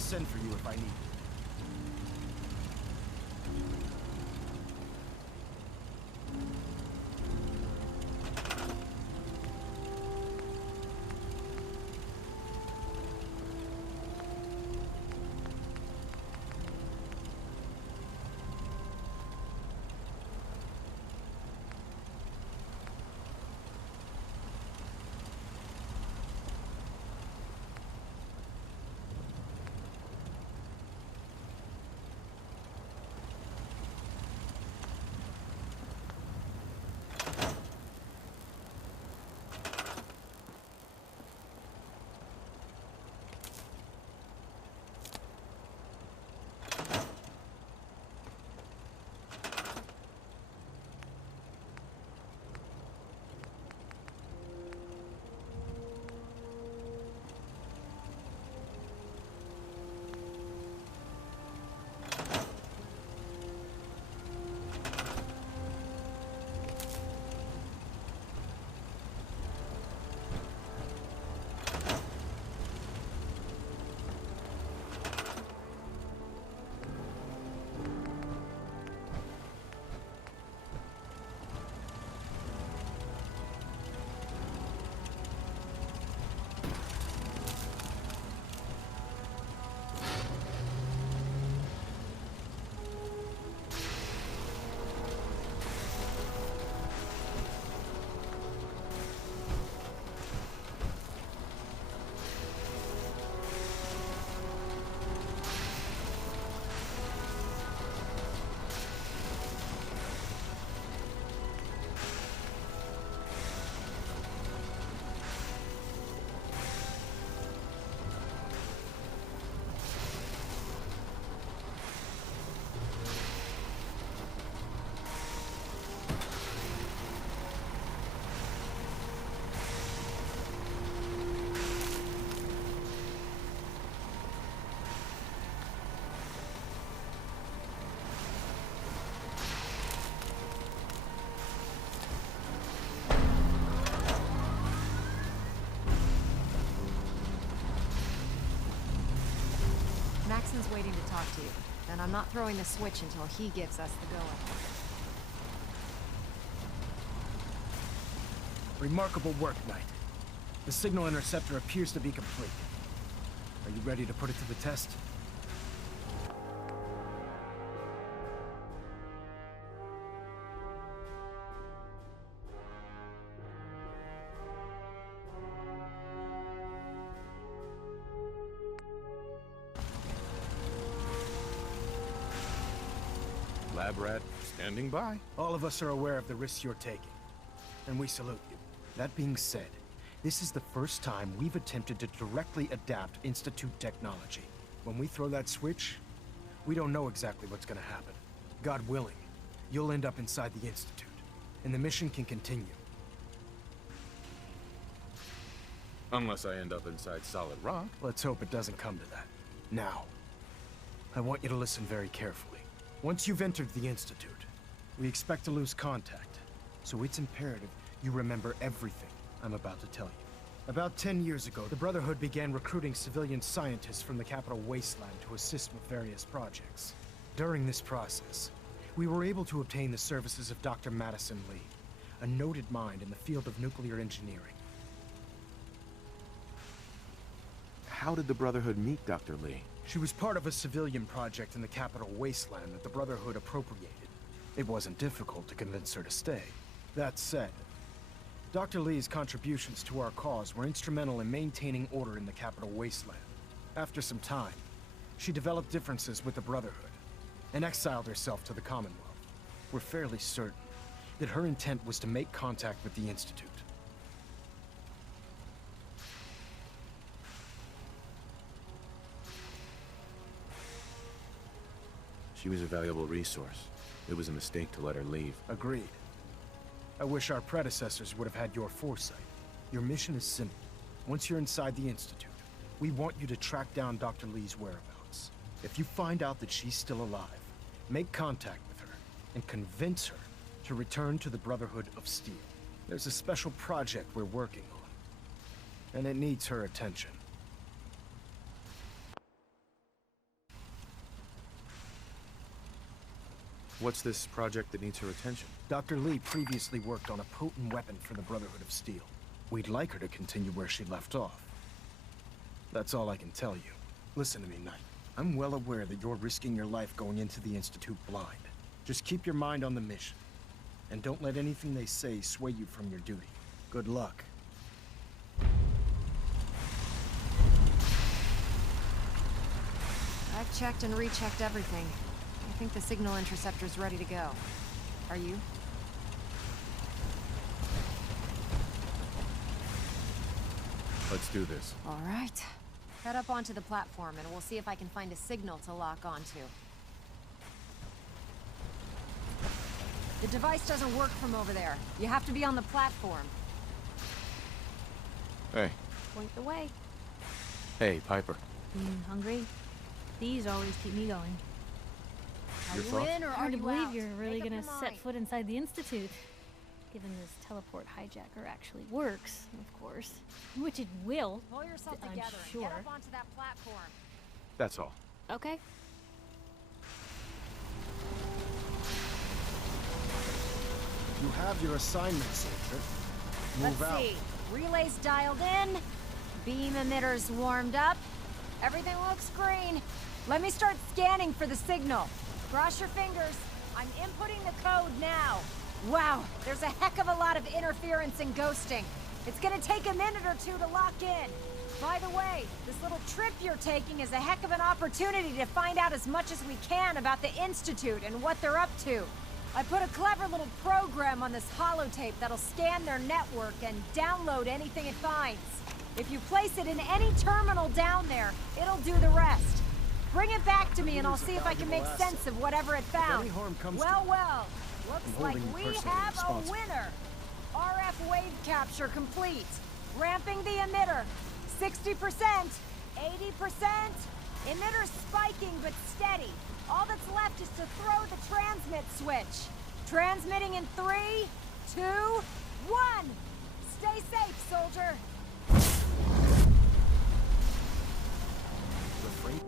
send for you if I need you. Maxon's waiting to talk to you, and I'm not throwing the switch until he gives us the go-ahead. Remarkable work, Knight. The signal interceptor appears to be complete. Are you ready to put it to the test? Lab rat, standing by. All of us are aware of the risks you're taking, and we salute you. That being said, this is the first time we've attempted to directly adapt Institute technology. When we throw that switch, we don't know exactly what's gonna happen. God willing, you'll end up inside the Institute, and the mission can continue. Unless I end up inside solid rock. Let's hope it doesn't come to that. Now, I want you to listen very carefully. Once you've entered the Institute, we expect to lose contact, so it's imperative you remember everything I'm about to tell you. About 10 years ago, the Brotherhood began recruiting civilian scientists from the Capital Wasteland to assist with various projects. During this process, we were able to obtain the services of Dr. Madison Li, a noted mind in the field of nuclear engineering. How did the Brotherhood meet Dr. Li? She was part of a civilian project in the Capital Wasteland that the Brotherhood appropriated. It wasn't difficult to convince her to stay. That said, Dr. Li's contributions to our cause were instrumental in maintaining order in the Capital Wasteland. After some time, she developed differences with the Brotherhood and exiled herself to the Commonwealth. We're fairly certain that her intent was to make contact with the Institute. She was a valuable resource. It was a mistake to let her leave. Agreed. I wish our predecessors would have had your foresight. Your mission is simple. Once you're inside the Institute, we want you to track down Dr. Li's whereabouts. If you find out that she's still alive, make contact with her and convince her to return to the Brotherhood of Steel. There's a special project we're working on, and it needs her attention. What's this project that needs her attention? Dr. Lee previously worked on a potent weapon for the Brotherhood of Steel. We'd like her to continue where she left off. That's all I can tell you. Listen to me, Knight. I'm well aware that you're risking your life going into the Institute blind. Just keep your mind on the mission. And don't let anything they say sway you from your duty. Good luck. I've checked and rechecked everything. I think the signal interceptor's ready to go. Are you? Let's do this. All right. Head up onto the platform and we'll see if I can find a signal to lock onto. The device doesn't work from over there. You have to be on the platform. Hey. Point the way. Hey, Piper. Hungry? These always keep me going. Are Your you thoughts? in or are Hard to you believe out? you're really Make up gonna your set mind. foot inside the Institute. Given this teleport hijacker actually works, of course. Which it will. Pull yourself I'm together and sure. get up onto that platform. That's all. Okay. You have your assignment, soldier. Move Let's out. see. Relays dialed in. Beam emitters warmed up. Everything looks green. Let me start scanning for the signal. Cross your fingers. I'm inputting the code now. Wow, there's a heck of a lot of interference and ghosting. It's gonna take a minute or two to lock in. By the way, this little trip you're taking is a heck of an opportunity to find out as much as we can about the Institute and what they're up to. I put a clever little program on this holotape that'll scan their network and download anything it finds. If you place it in any terminal down there, it'll do the rest. Bring it back to me and I'll see if I can make sense of whatever it found. any harm comes Well, to well, looks I'm like holding you we personally have a responsible. winner. RF wave capture complete. Ramping the emitter. 60%, 80%. Emitter spiking but steady. All that's left is to throw the transmit switch. Transmitting in 3, 2, 1. Stay safe, soldier. Refrain.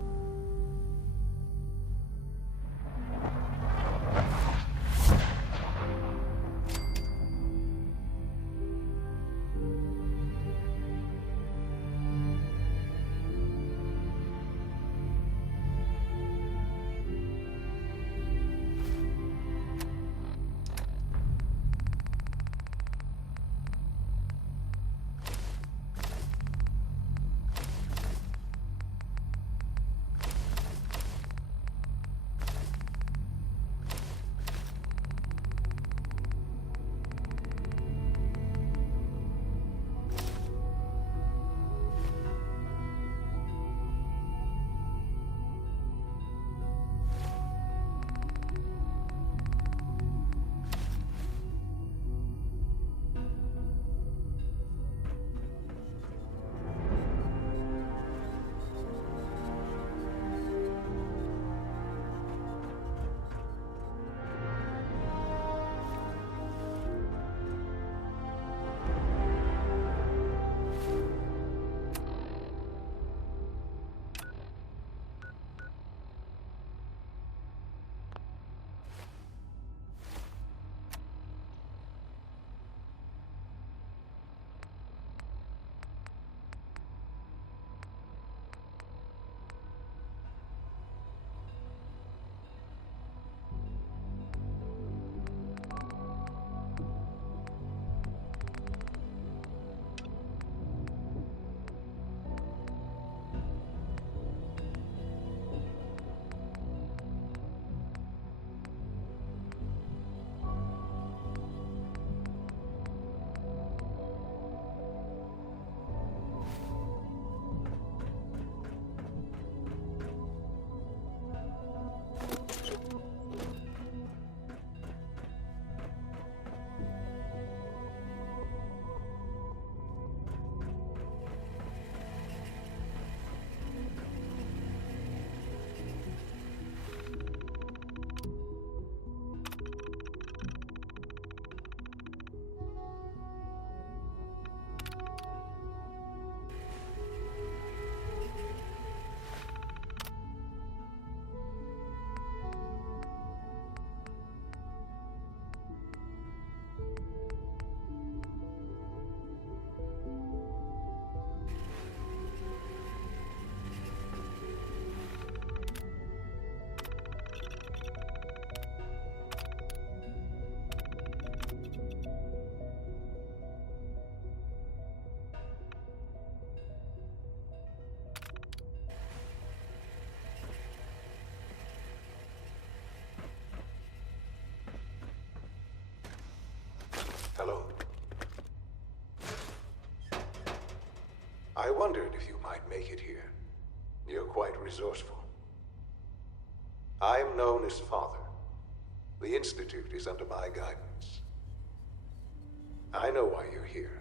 I wondered if you might make it here. You're quite resourceful. I am known as Father. The Institute is under my guidance. I know why you're here.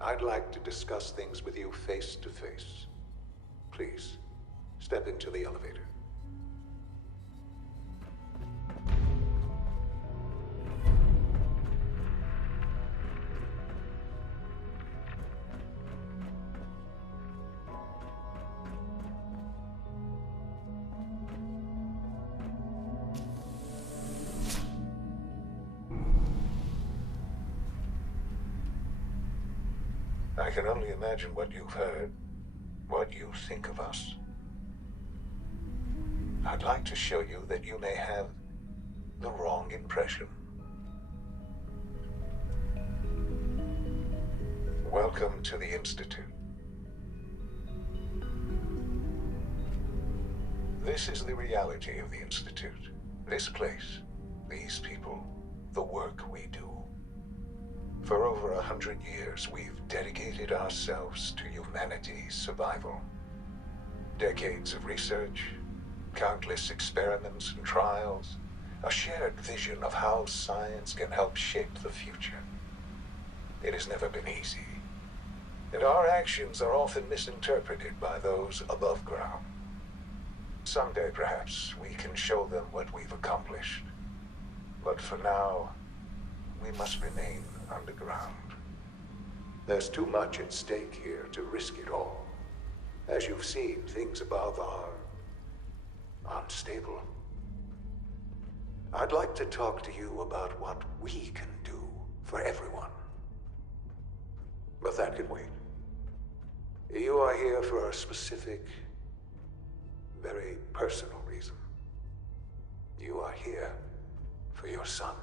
I'd like to discuss things with you face to face. Please, step into the elevator. I can only imagine what you've heard, what you think of us. I'd like to show you that you may have the wrong impression. Welcome to the Institute. This is the reality of the Institute. This place, these people, the work we do. For over 100 years, we've dedicated ourselves to humanity's survival. Decades of research, countless experiments and trials, a shared vision of how science can help shape the future. It has never been easy, and our actions are often misinterpreted by those above ground. Someday, perhaps, we can show them what we've accomplished. But for now, we must remain underground. There's too much at stake here to risk it all. As you've seen, things above are unstable. I'd like to talk to you about what we can do for everyone. But that can wait. You are here for a specific, very personal reason. You are here for your son.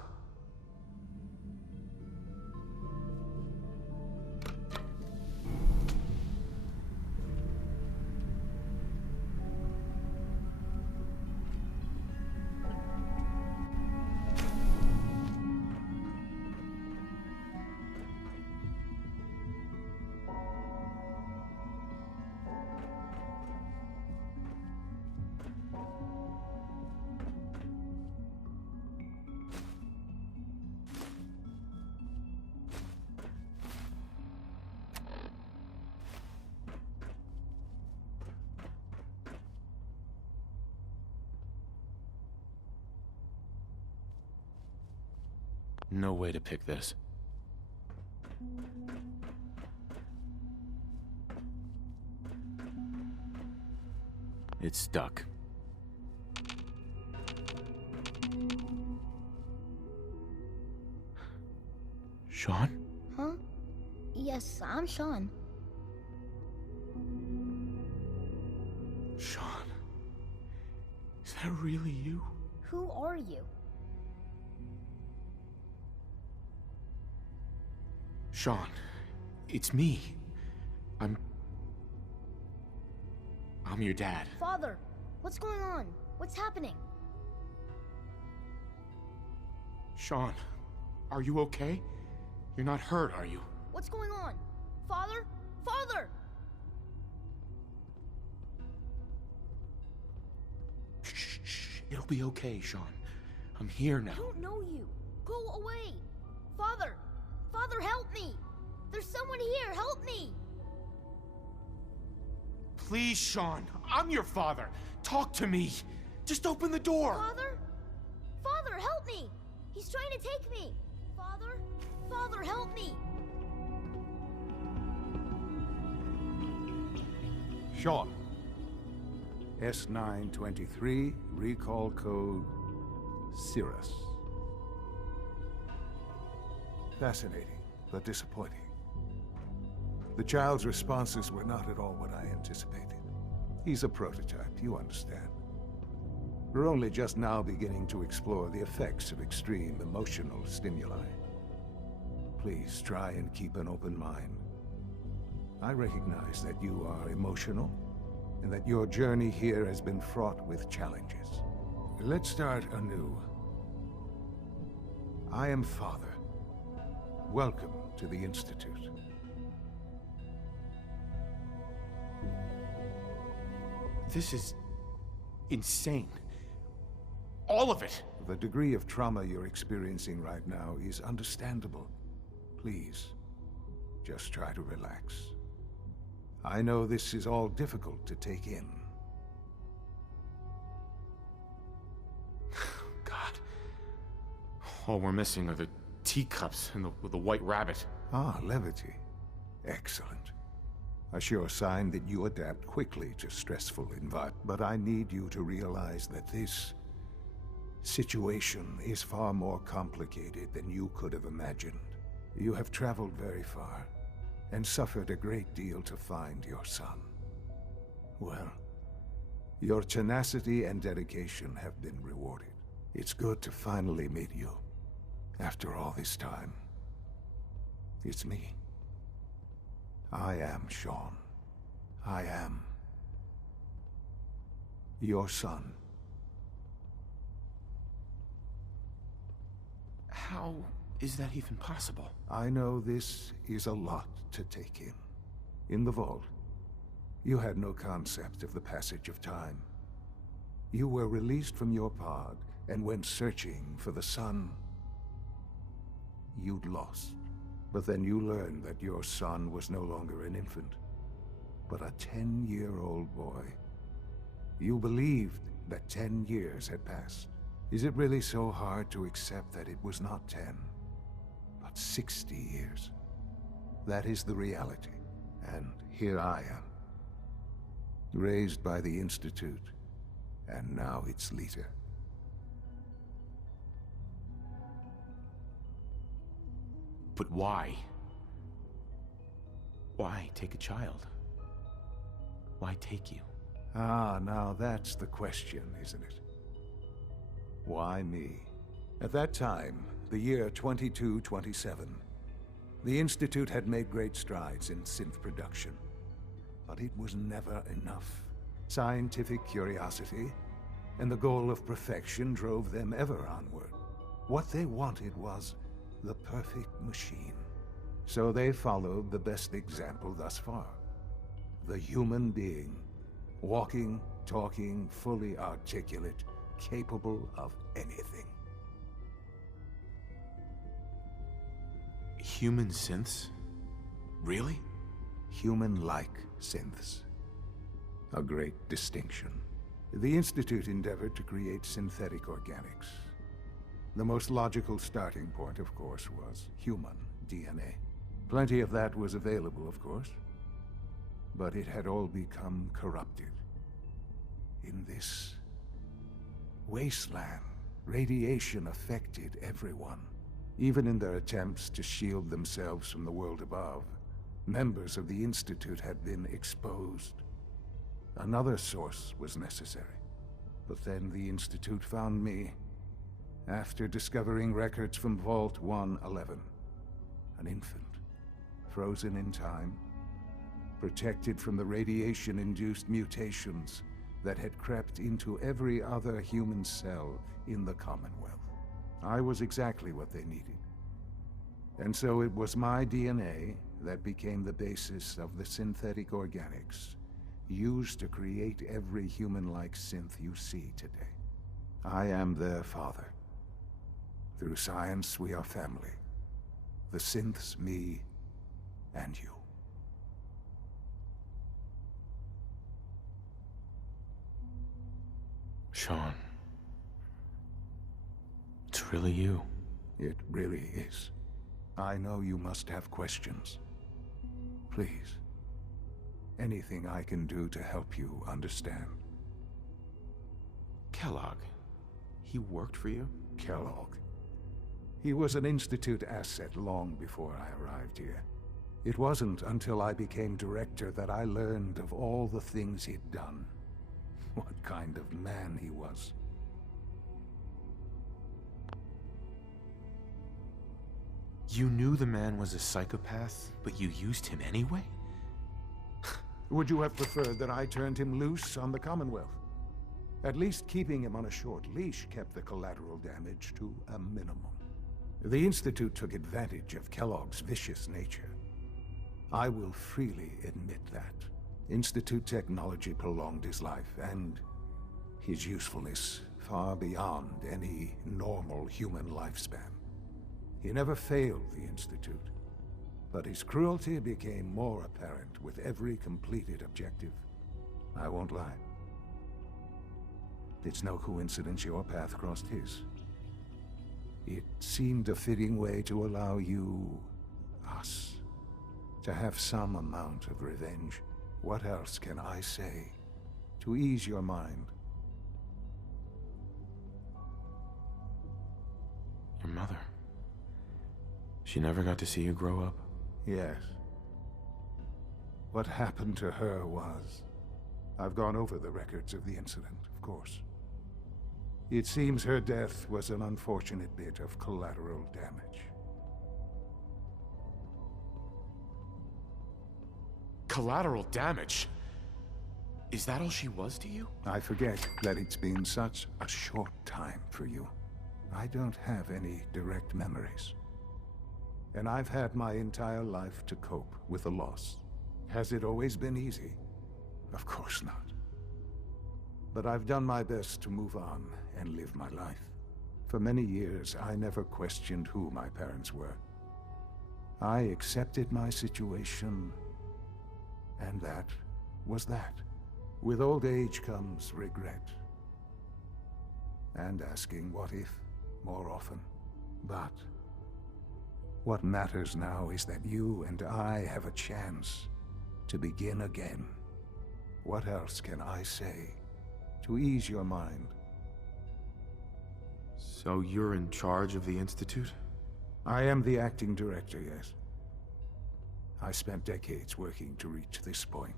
No way to pick this. It's stuck. Sean? Huh? Yes, I'm Sean. Sean? Is that really you? Who are you? Sean, it's me. I'm your dad. Father, what's going on? What's happening? Sean, are you okay? You're not hurt, are you? What's going on? Father? Father! Shh. It'll be okay, Sean. I'm here now. I don't know you. Go away. Father! Father, help me! There's someone here, help me! Please, Sean. I'm your father. Talk to me. Just open the door. Father? Father, help me! He's trying to take me! Father? Father, help me! Sean. S923, recall code Cirrus. Fascinating, but disappointing. The child's responses were not at all what I anticipated. He's a prototype, you understand. We're only just now beginning to explore the effects of extreme emotional stimuli. Please try and keep an open mind. I recognize that you are emotional, and that your journey here has been fraught with challenges. Let's start anew. I am Father. Welcome to the Institute. This is insane. All of it. The degree of trauma you're experiencing right now is understandable. Please, just try to relax. I know this is all difficult to take in. God. All we're missing are the teacups and the white rabbit. Ah, levity. Excellent. A sure sign that you adapt quickly to stressful environments. But I need you to realize that this situation is far more complicated than you could have imagined. You have traveled very far, and suffered a great deal to find your son. Well, your tenacity and dedication have been rewarded. It's good to finally meet you, after all this time. It's me. I am Shaun. I am your son. How is that even possible? I know this is a lot to take in. In the vault, you had no concept of the passage of time. You were released from your pod and went searching for the son you'd lost. But then you learned that your son was no longer an infant, but a 10-year-old boy. You believed that 10 years had passed. Is it really so hard to accept that it was not 10, but 60 years? That is the reality, and here I am. Raised by the Institute, and now its leader. But why? Why take a child? Why take you? Ah, now that's the question, isn't it? Why me? At that time, the year 2227, the Institute had made great strides in synth production. But it was never enough. Scientific curiosity and the goal of perfection drove them ever onward. What they wanted was the perfect machine. So they followed the best example thus far. The human being. Walking, talking, fully articulate, capable of anything. Human synths? Really? Human-like synths. A great distinction. The Institute endeavored to create synthetic organics. The most logical starting point, of course, was human DNA. Plenty of that was available, of course. But it had all become corrupted. In this wasteland, radiation affected everyone. Even in their attempts to shield themselves from the world above, members of the Institute had been exposed. Another source was necessary. But then the Institute found me, after discovering records from Vault 111. An infant, frozen in time, protected from the radiation-induced mutations that had crept into every other human cell in the Commonwealth. I was exactly what they needed. And so it was my DNA that became the basis of the synthetic organics used to create every human-like synth you see today. I am their father. Through science, we are family. The synths, me, and you. Shaun. It's really you. It really is. I know you must have questions. Please. Anything I can do to help you understand. Kellogg. He worked for you? Kellogg. He was an Institute asset long before I arrived here. It wasn't until I became director that I learned of all the things he'd done. What kind of man he was. You knew the man was a psychopath, but you used him anyway? Would you have preferred that I turned him loose on the Commonwealth? At least keeping him on a short leash kept the collateral damage to a minimum. The Institute took advantage of Kellogg's vicious nature. I will freely admit that. Institute technology prolonged his life, and his usefulness far beyond any normal human lifespan. He never failed the Institute, but his cruelty became more apparent with every completed objective. I won't lie. It's no coincidence your path crossed his. It seemed a fitting way to allow you, us, to have some amount of revenge. What else can I say to ease your mind? Your mother. She never got to see you grow up? Yes. What happened to her was... I've gone over the records of the incident, of course. It seems her death was an unfortunate bit of collateral damage. Collateral damage? Is that all she was to you? I forget that it's been such a short time for you. I don't have any direct memories. And I've had my entire life to cope with the loss. Has it always been easy? Of course not. But I've done my best to move on and live my life. For many years, I never questioned who my parents were. I accepted my situation, and that was that. With old age comes regret. And asking what if more often. But what matters now is that you and I have a chance to begin again. What else can I say to ease your mind? So you're in charge of the Institute? I am the acting director, yes. I spent decades working to reach this point.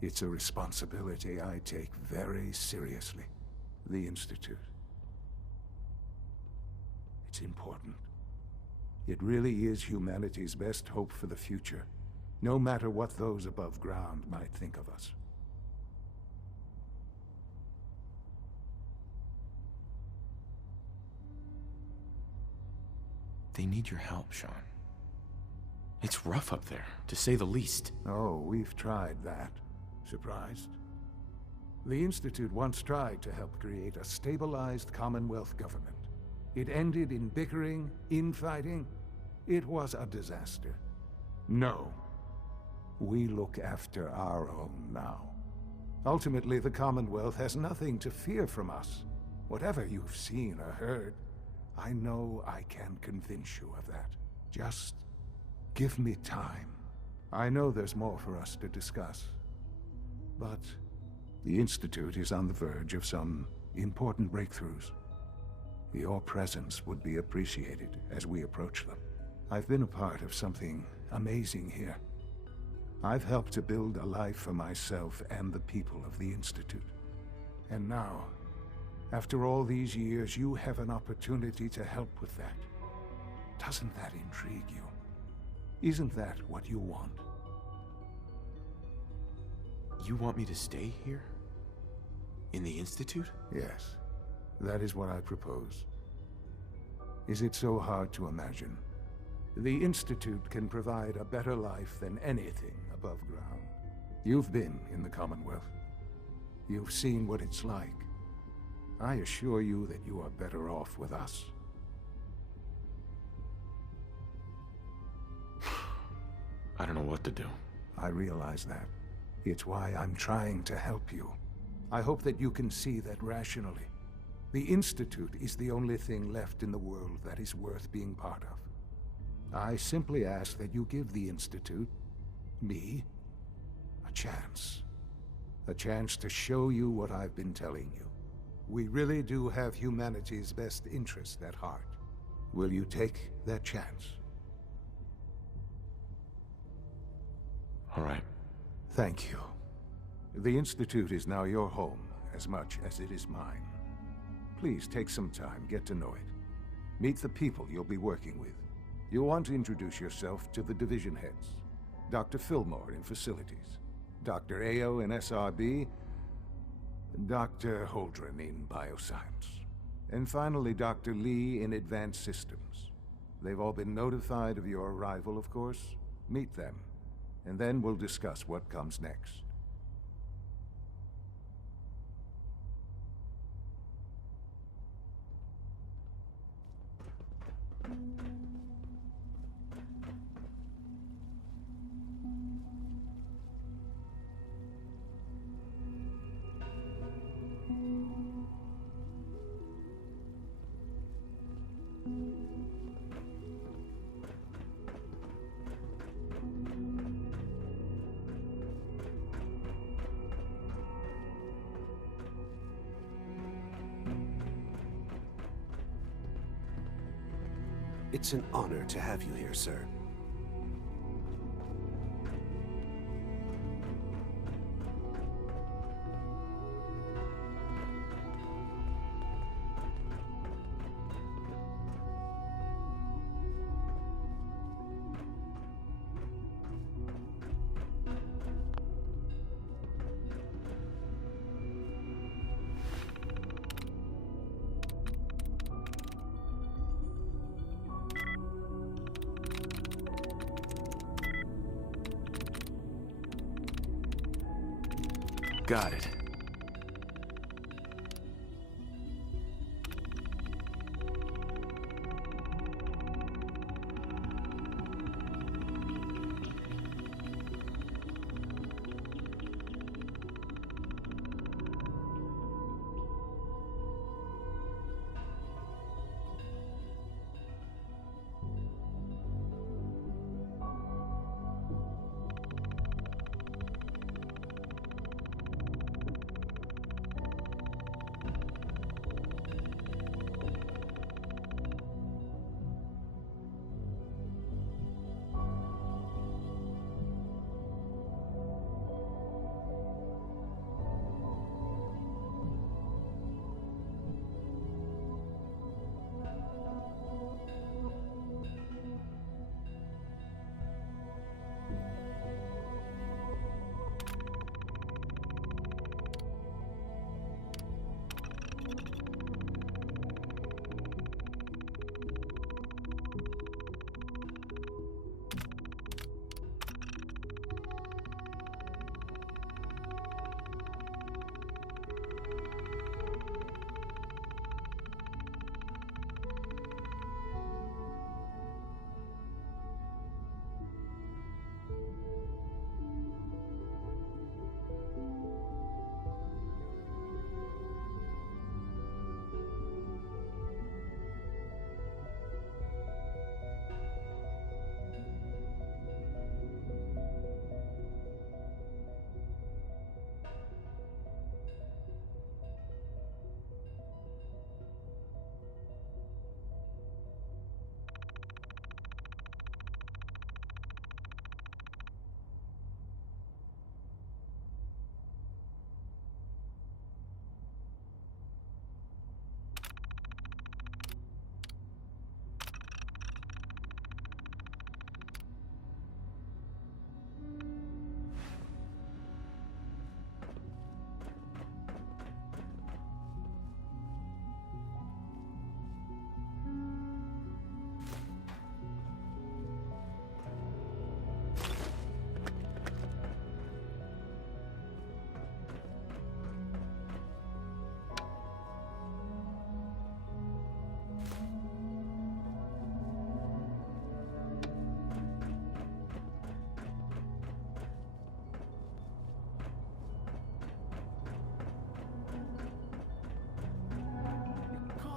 It's a responsibility I take very seriously. The Institute. It's important. It really is humanity's best hope for the future, no matter what those above ground might think of us. They need your help, Sean. It's rough up there, to say the least. Oh, we've tried that. Surprised? The Institute once tried to help create a stabilized Commonwealth government. It ended in bickering, infighting. It was a disaster. No. We look after our own now. Ultimately, the Commonwealth has nothing to fear from us. Whatever you've seen or heard, I know I can convince you of that. Just give me time. I know there's more for us to discuss. But the Institute is on the verge of some important breakthroughs. Your presence would be appreciated as we approach them. I've been a part of something amazing here. I've helped to build a life for myself and the people of the Institute. And now, after all these years, you have an opportunity to help with that. Doesn't that intrigue you? Isn't that what you want? You want me to stay here? In the Institute? Yes. That is what I propose. Is it so hard to imagine? The Institute can provide a better life than anything above ground. You've been in the Commonwealth. You've seen what it's like. I assure you that you are better off with us. I don't know what to do. I realize that. It's why I'm trying to help you. I hope that you can see that rationally. The Institute is the only thing left in the world that is worth being part of. I simply ask that you give the Institute, me, a chance. A chance to show you what I've been telling you. We really do have humanity's best interest at heart. Will you take that chance? All right. Thank you. The Institute is now your home as much as it is mine. Please take some time, get to know it. Meet the people you'll be working with. You'll want to introduce yourself to the division heads. Dr. Fillmore in Facilities, Dr. Ayo in SRB, Dr. Holdren in Bioscience, and finally Dr. Lee in Advanced Systems. They've all been notified of your arrival, of course. Meet them, and then we'll discuss what comes next. It's an honor to have you here, sir. Got it.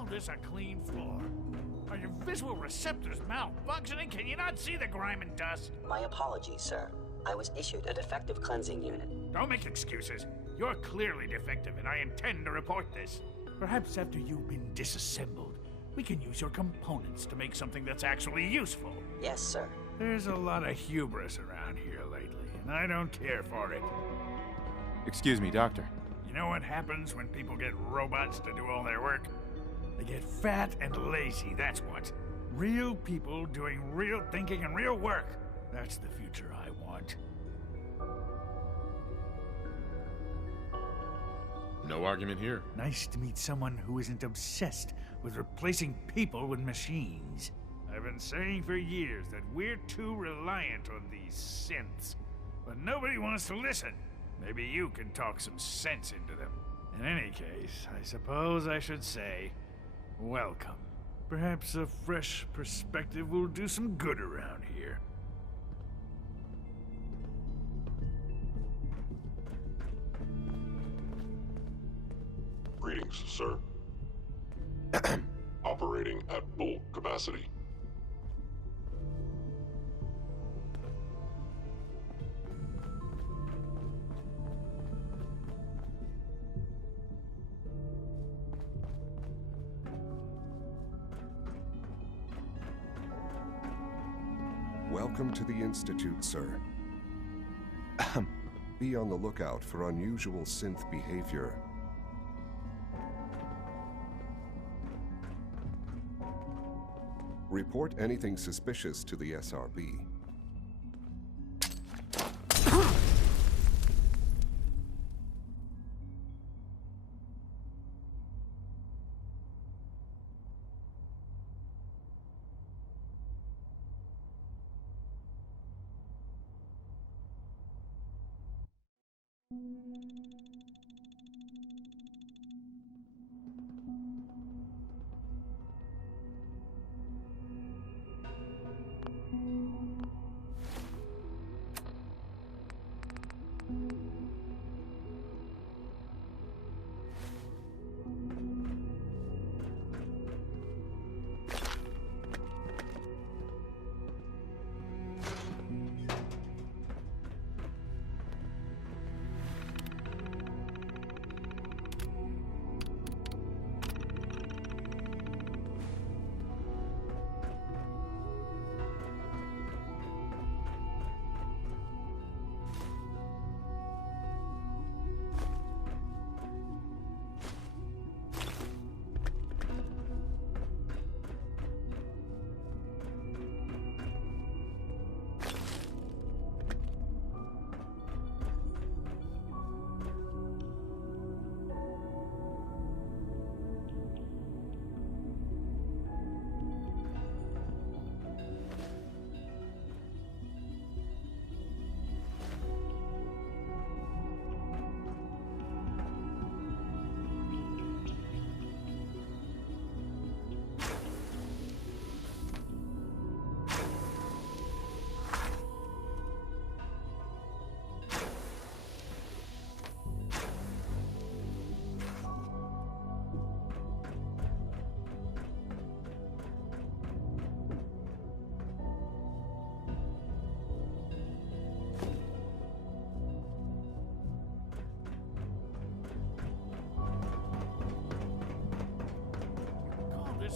This a clean floor. Are your visual receptors malfunctioning? Can you not see the grime and dust? My apologies, sir. I was issued a defective cleansing unit. Don't make excuses. You're clearly defective, and I intend to report this. Perhaps after you've been disassembled, we can use your components to make something that's actually useful. Yes, sir. There's a lot of hubris around here lately, and I don't care for it. Excuse me, Doctor. You know what happens when people get robots to do all their work? They get fat and lazy, that's what. Real people doing real thinking and real work. That's the future I want. No argument here. Nice to meet someone who isn't obsessed with replacing people with machines. I've been saying for years that we're too reliant on these synths. but nobody wants to listen. Maybe you can talk some sense into them. In any case, I suppose I should say, welcome. Perhaps a fresh perspective will do some good around here. Greetings, sir. Operating at full capacity. Welcome to the Institute, sir. Be on the lookout for unusual synth behavior. Report anything suspicious to the SRB.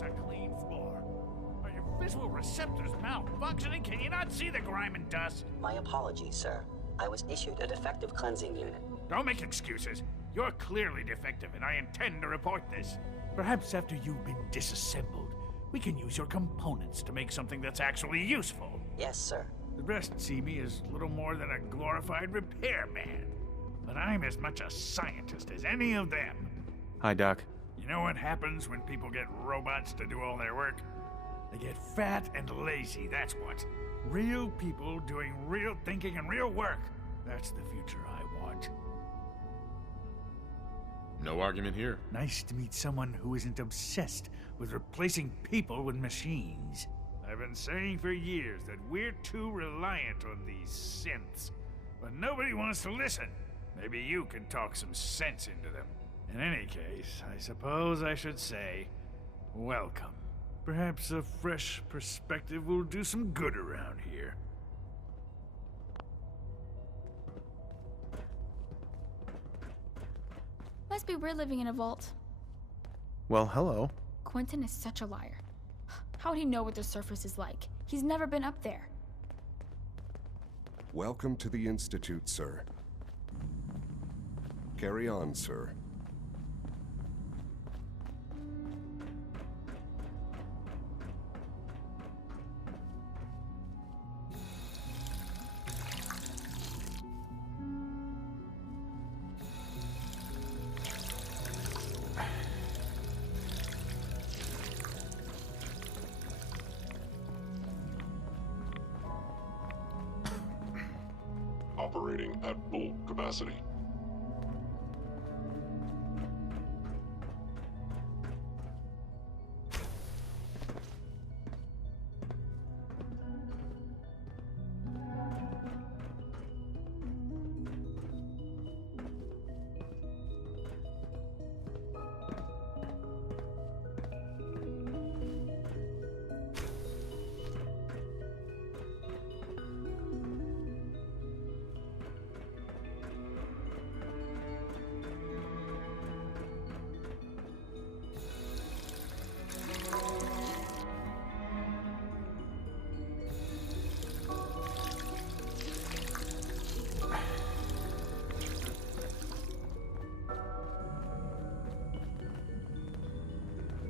A clean floor. Are your visual receptors malfunctioning? Can you not see the grime and dust? My apologies, sir. I was issued a defective cleansing unit. Don't make excuses. You're clearly defective, and I intend to report this. Perhaps after you've been disassembled, we can use your components to make something that's actually useful. Yes, sir. The rest see me as little more than a glorified repairman. But I'm as much a scientist as any of them. Hi, Doc. You know what happens when people get robots to do all their work? They get fat and lazy, that's what. Real people doing real thinking and real work. That's the future I want. No argument here. Nice to meet someone who isn't obsessed with replacing people with machines. I've been saying for years that we're too reliant on these synths. But nobody wants to listen. Maybe you can talk some sense into them. In any case, I suppose I should say, welcome. Perhaps a fresh perspective will do some good around here. Must be weird living in a vault. Well, hello. Quentin is such a liar. How would he know what the surface is like? He's never been up there. Welcome to the Institute, sir. Carry on, sir. Operating operating at full capacity.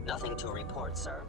Nothing to report, sir.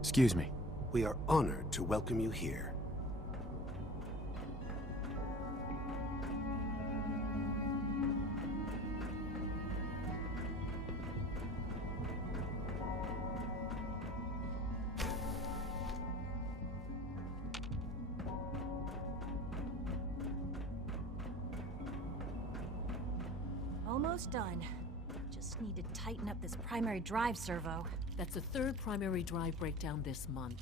Excuse me. We are honored to welcome you here. Almost done. Just need to tighten up this primary drive servo. That's the third primary drive breakdown this month.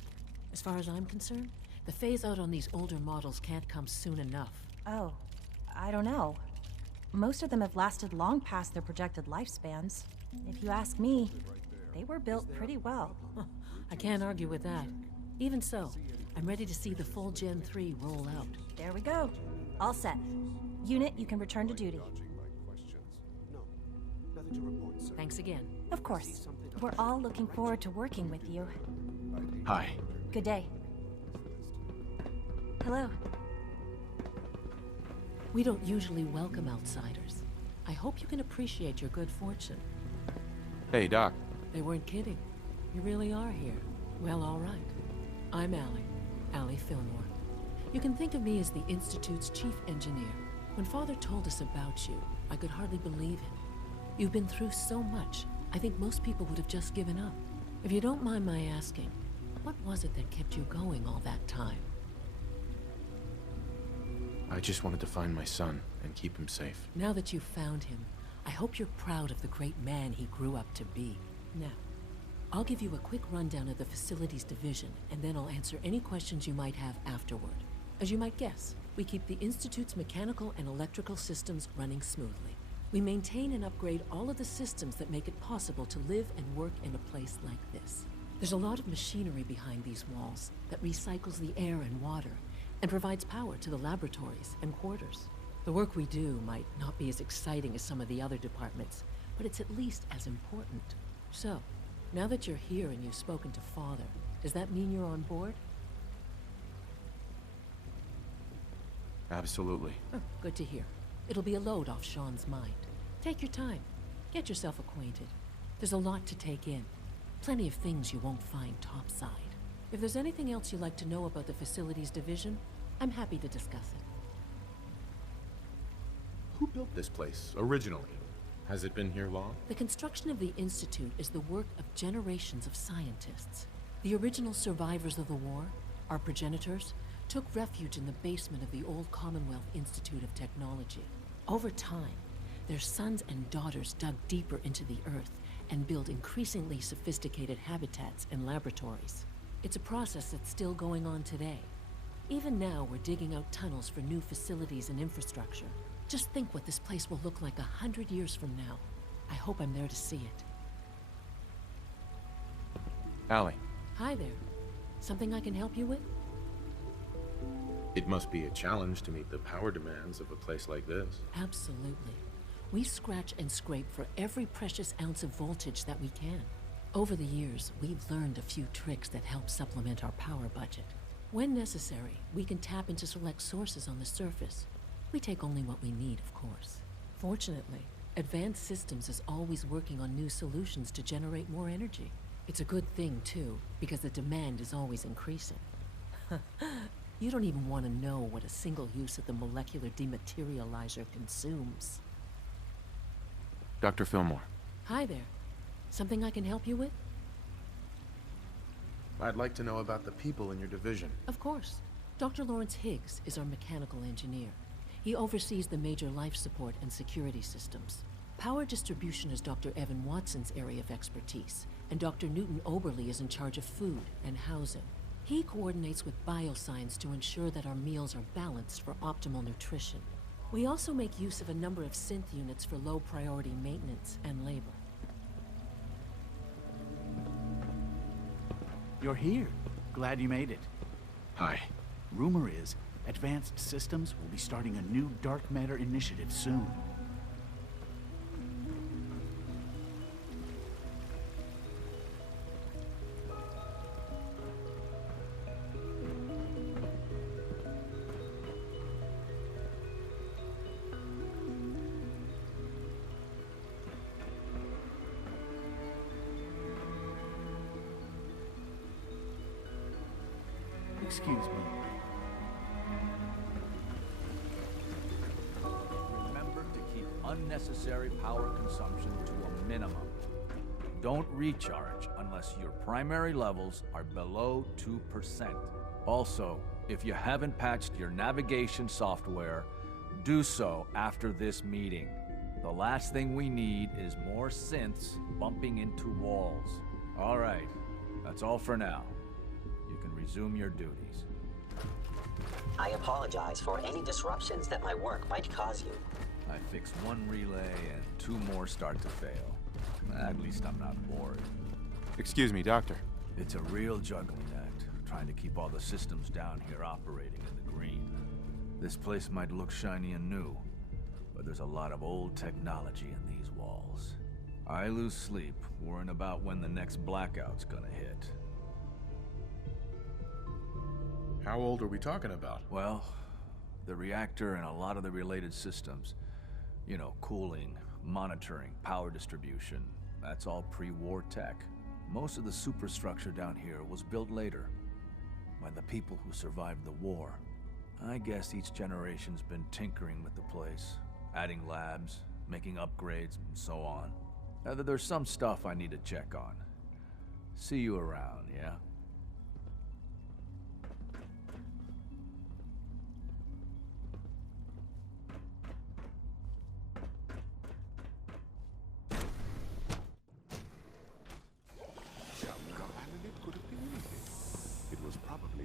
As far as I'm concerned, the phase-out on these older models can't come soon enough. Oh, I don't know. Most of them have lasted long past their projected lifespans. If you ask me, they were built pretty well. I can't argue with that. Even so, I'm ready to see the full Gen 3 roll out. There we go. All set. Unit, you can return to duty. Thanks again. Of course. We're all looking forward to working with you. Hi. Good day. Hello. We don't usually welcome outsiders. I hope you can appreciate your good fortune. Hey, Doc. They weren't kidding. You really are here. Well, all right. I'm Allie Fillmore. You can think of me as the Institute's chief engineer. When Father told us about you, I could hardly believe him. You've been through so much, I think most people would have just given up. If you don't mind my asking, what was it that kept you going all that time? I just wanted to find my son and keep him safe. Now that you've found him, I hope you're proud of the great man he grew up to be. Now, I'll give you a quick rundown of the Facilities Division, and then I'll answer any questions you might have afterward. As you might guess, we keep the Institute's mechanical and electrical systems running smoothly. We maintain and upgrade all of the systems that make it possible to live and work in a place like this. There's a lot of machinery behind these walls that recycles the air and water and provides power to the laboratories and quarters. The work we do might not be as exciting as some of the other departments, but it's at least as important. So, now that you're here and you've spoken to Father, does that mean you're on board? Absolutely. Oh, good to hear. It'll be a load off Sean's mind. Take your time. Get yourself acquainted. There's a lot to take in. Plenty of things you won't find topside. If there's anything else you'd like to know about the Facilities Division, I'm happy to discuss it. Who built this place, originally? Has it been here long? The construction of the Institute is the work of generations of scientists. The original survivors of the war, our progenitors, took refuge in the basement of the old Commonwealth Institute of Technology. Over time, their sons and daughters dug deeper into the earth and built increasingly sophisticated habitats and laboratories. It's a process that's still going on today. Even now, we're digging out tunnels for new facilities and infrastructure. Just think what this place will look like 100 years from now. I hope I'm there to see it. Allie. Hi there. Something I can help you with? It must be a challenge to meet the power demands of a place like this. Absolutely. We scratch and scrape for every precious ounce of voltage that we can. Over the years, we've learned a few tricks that help supplement our power budget. When necessary, we can tap into select sources on the surface. We take only what we need, of course. Fortunately, Advanced Systems is always working on new solutions to generate more energy. It's a good thing, too, because the demand is always increasing. You don't even want to know what a single use of the molecular dematerializer consumes. Dr. Fillmore. Hi there. Something I can help you with? I'd like to know about the people in your division. Of course. Dr. Lawrence Higgs is our mechanical engineer. He oversees the major life support and security systems. Power distribution is Dr. Evan Watson's area of expertise, and Dr. Newton Oberly is in charge of food and housing. He coordinates with bioscience to ensure that our meals are balanced for optimal nutrition. We also make use of a number of synth units for low-priority maintenance and labor. You're here. Glad you made it. Hi. Rumor is, Advanced Systems will be starting a new dark matter initiative soon. Excuse me. Remember to keep unnecessary power consumption to a minimum. Don't recharge unless your primary levels are below 2%. Also, if you haven't patched your navigation software, do so after this meeting. The last thing we need is more synths bumping into walls. All right, that's all for now. You can resume your duties. I apologize for any disruptions that my work might cause you. I fixed one relay and 2 more start to fail. At least I'm not bored. Excuse me, Doctor. It's a real juggling act, trying to keep all the systems down here operating in the green. This place might look shiny and new, but there's a lot of old technology in these walls. I lose sleep worrying about when the next blackout's gonna hit. How old are we talking about? Well, the reactor and a lot of the related systems. You know, cooling, monitoring, power distribution. That's all pre-war tech. Most of the superstructure down here was built later, by the people who survived the war. I guess each generation's been tinkering with the place, adding labs, making upgrades, and so on. There's some stuff I need to check on. See you around, yeah?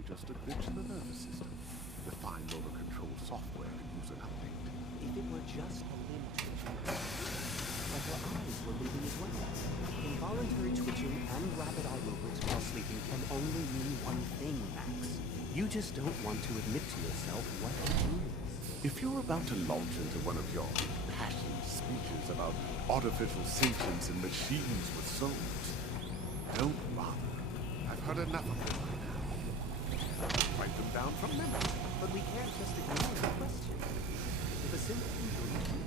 Just a glitch in the nervous system. The fine motor control software could use an update. If it were just a limb twitching, but her eyes were moving as well. Involuntary twitching and rapid eye movements while sleeping can only mean one thing, Max. You just don't want to admit to yourself what it means. If you're about to launch into one of your passionate speeches about artificial sentience and machines with souls, don't bother. I've heard enough of it. Write them down from memory. But we can't just ignore the question. If a synth can breathe,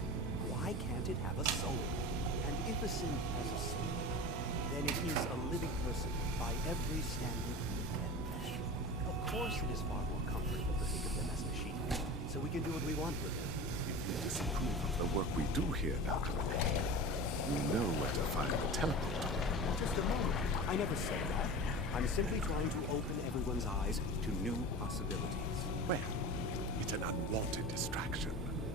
why can't it have a soul? And if a synth has a soul, then it is a living person by every standard we can measure. Of course it is far more comfortable to think of them as machines, so we can do what we want with them. If you disapprove of the work we do here, Dr. McCall, you know where to find the temple. Just a moment. I never said that. I'm simply trying to open everyone's eyes to new possibilities. Well, it's an unwanted distraction.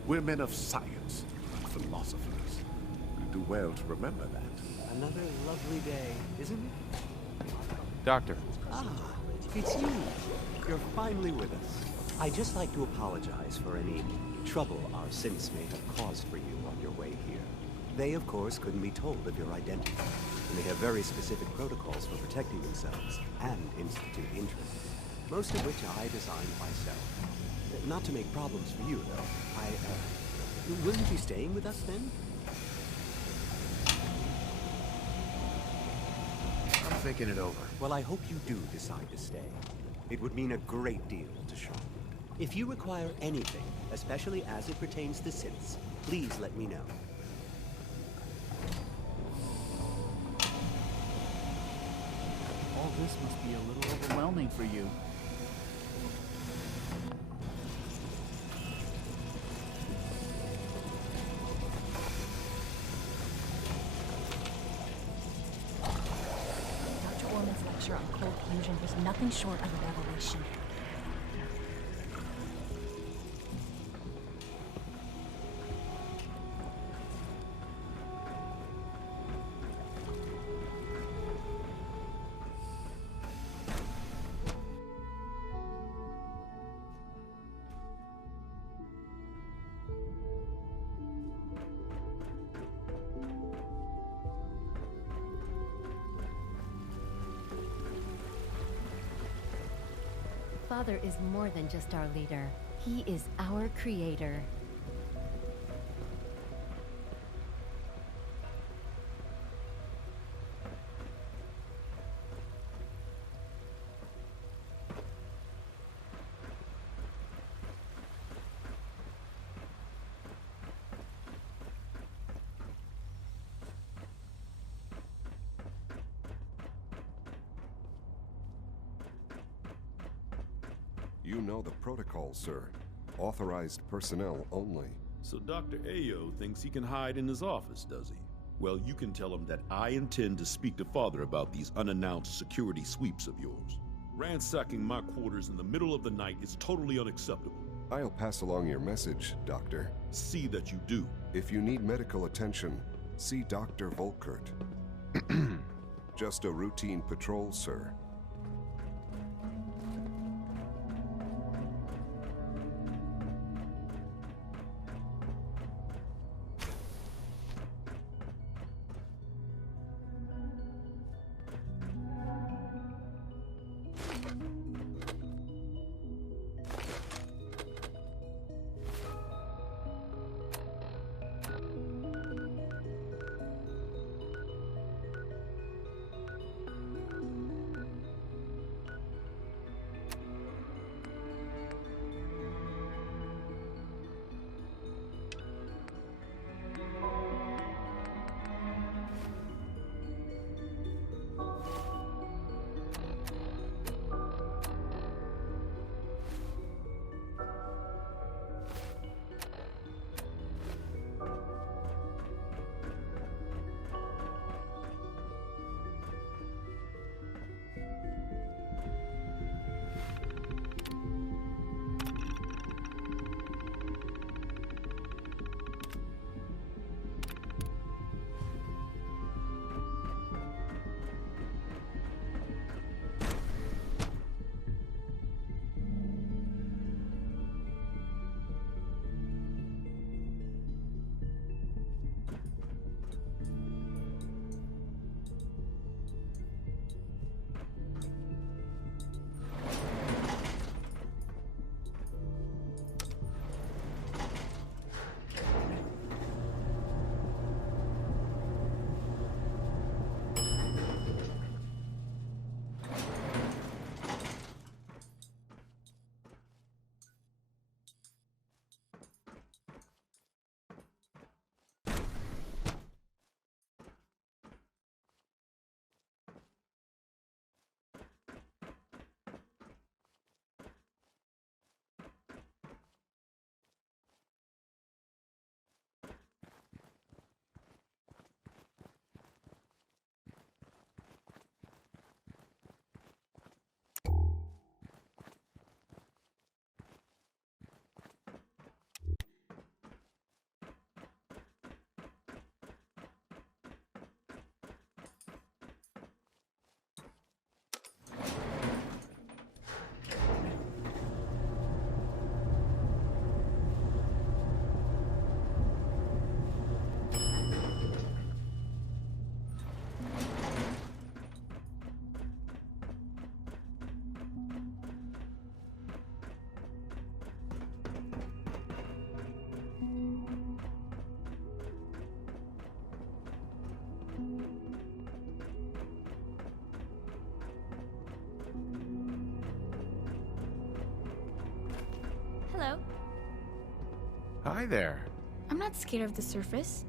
We're men of science, not philosophers. You do well to remember that. Another lovely day, isn't it? Doctor. Ah, it's you. You're finally with us. I'd just like to apologize for any trouble our synths may have caused for you on your way here. They, of course, couldn't be told of your identity, and they have very specific protocols for protecting themselves and Institute interests. most of which I designed myself. Not to make problems for you, though. Will you be staying with us then? I'm thinking it over. Well, I hope you do decide to stay. It would mean a great deal to Sean. If you require anything, especially as it pertains to synths, please let me know. All this must be a little overwhelming for you. Dr. Orman's lecture on cold fusion was nothing short of a revelation. Father is more than just our leader. He is our creator. You know the protocol, sir. Authorized personnel only. So Dr. Ayo thinks he can hide in his office, does he? Well, you can tell him that I intend to speak to Father about these unannounced security sweeps of yours. Ransacking my quarters in the middle of the night is totally unacceptable. I'll pass along your message, Doctor. See that you do. If you need medical attention, see Dr. Volkert. Just a routine patrol, sir. Hi there. I'm not scared of the surface.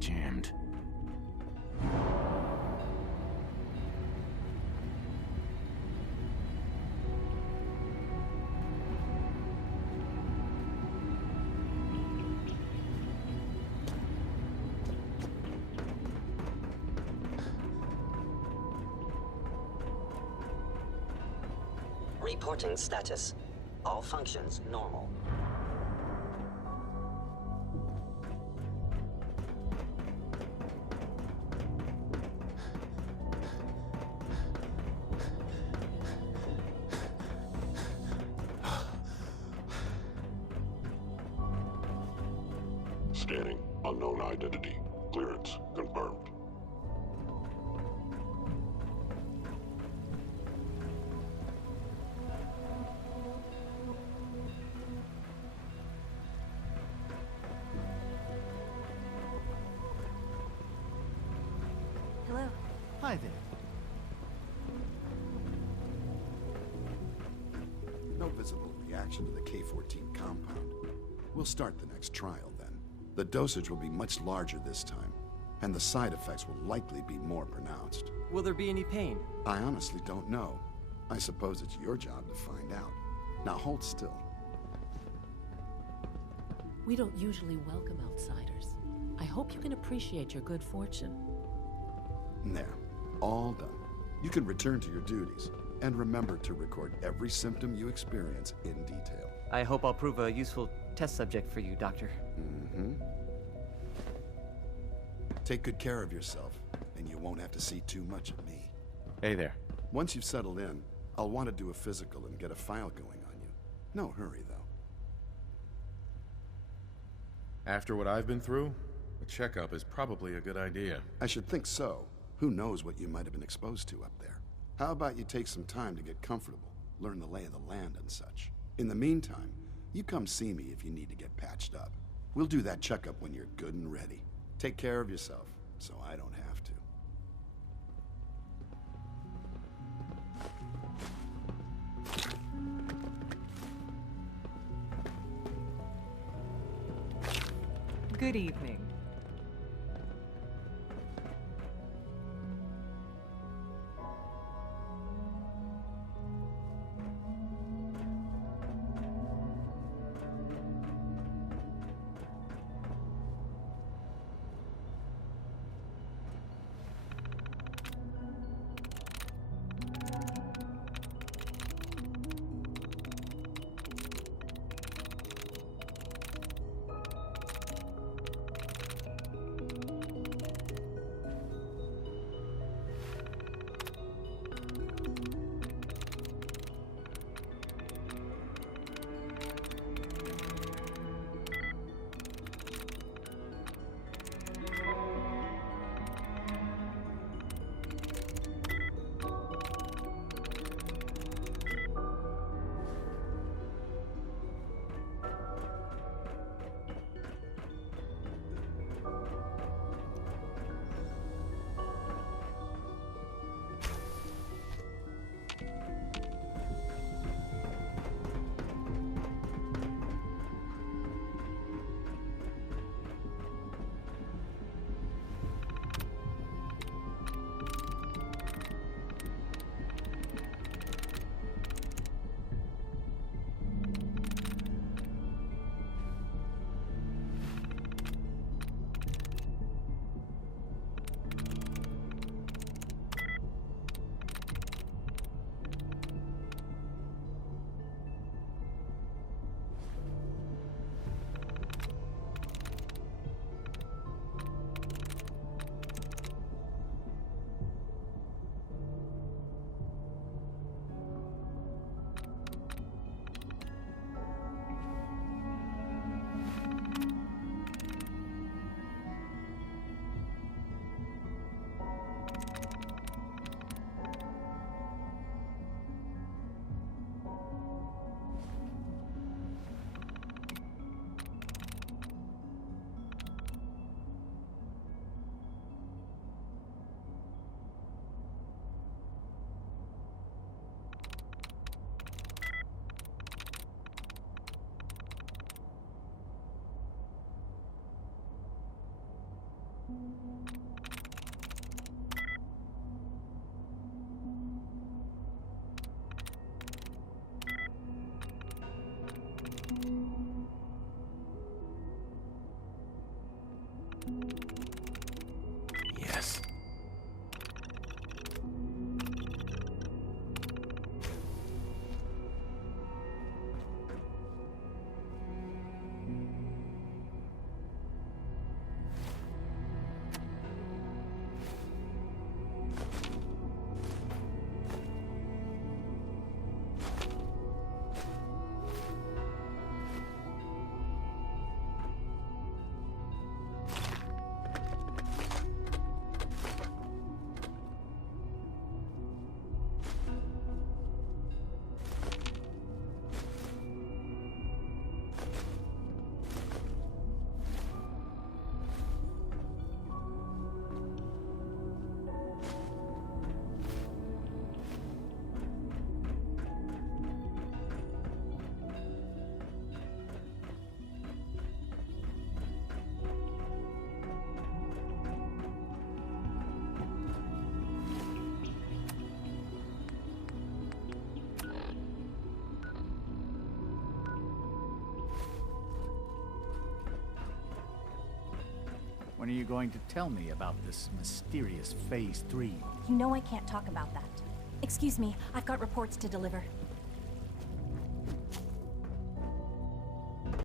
Jammed. Reporting status. All functions normal. Scanning. Unknown identity. Clearance confirmed. Hello. Hi there. No visible reaction to the K-14 compound. We'll start the next trial then. The dosage will be much larger this time, and the side effects will likely be more pronounced. Will there be any pain? I honestly don't know. I suppose it's your job to find out. Now hold still. We don't usually welcome outsiders. I hope you can appreciate your good fortune. There. All done. You can return to your duties, and remember to record every symptom you experience in detail. I hope I'll prove a useful test subject for you, Doctor. Take good care of yourself, and you won't have to see too much of me. Hey there. Once you've settled in, I'll want to do a physical and get a file going on you. No hurry, though. After what I've been through, a checkup is probably a good idea. I should think so. Who knows what you might have been exposed to up there? How about you take some time to get comfortable, learn the lay of the land and such. In the meantime, you come see me if you need to get patched up. We'll do that checkup when you're good and ready. Take care of yourself, so I don't have to. Good evening. Yes. When are you going to tell me about this mysterious Phase 3? You know I can't talk about that. Excuse me, I've got reports to deliver.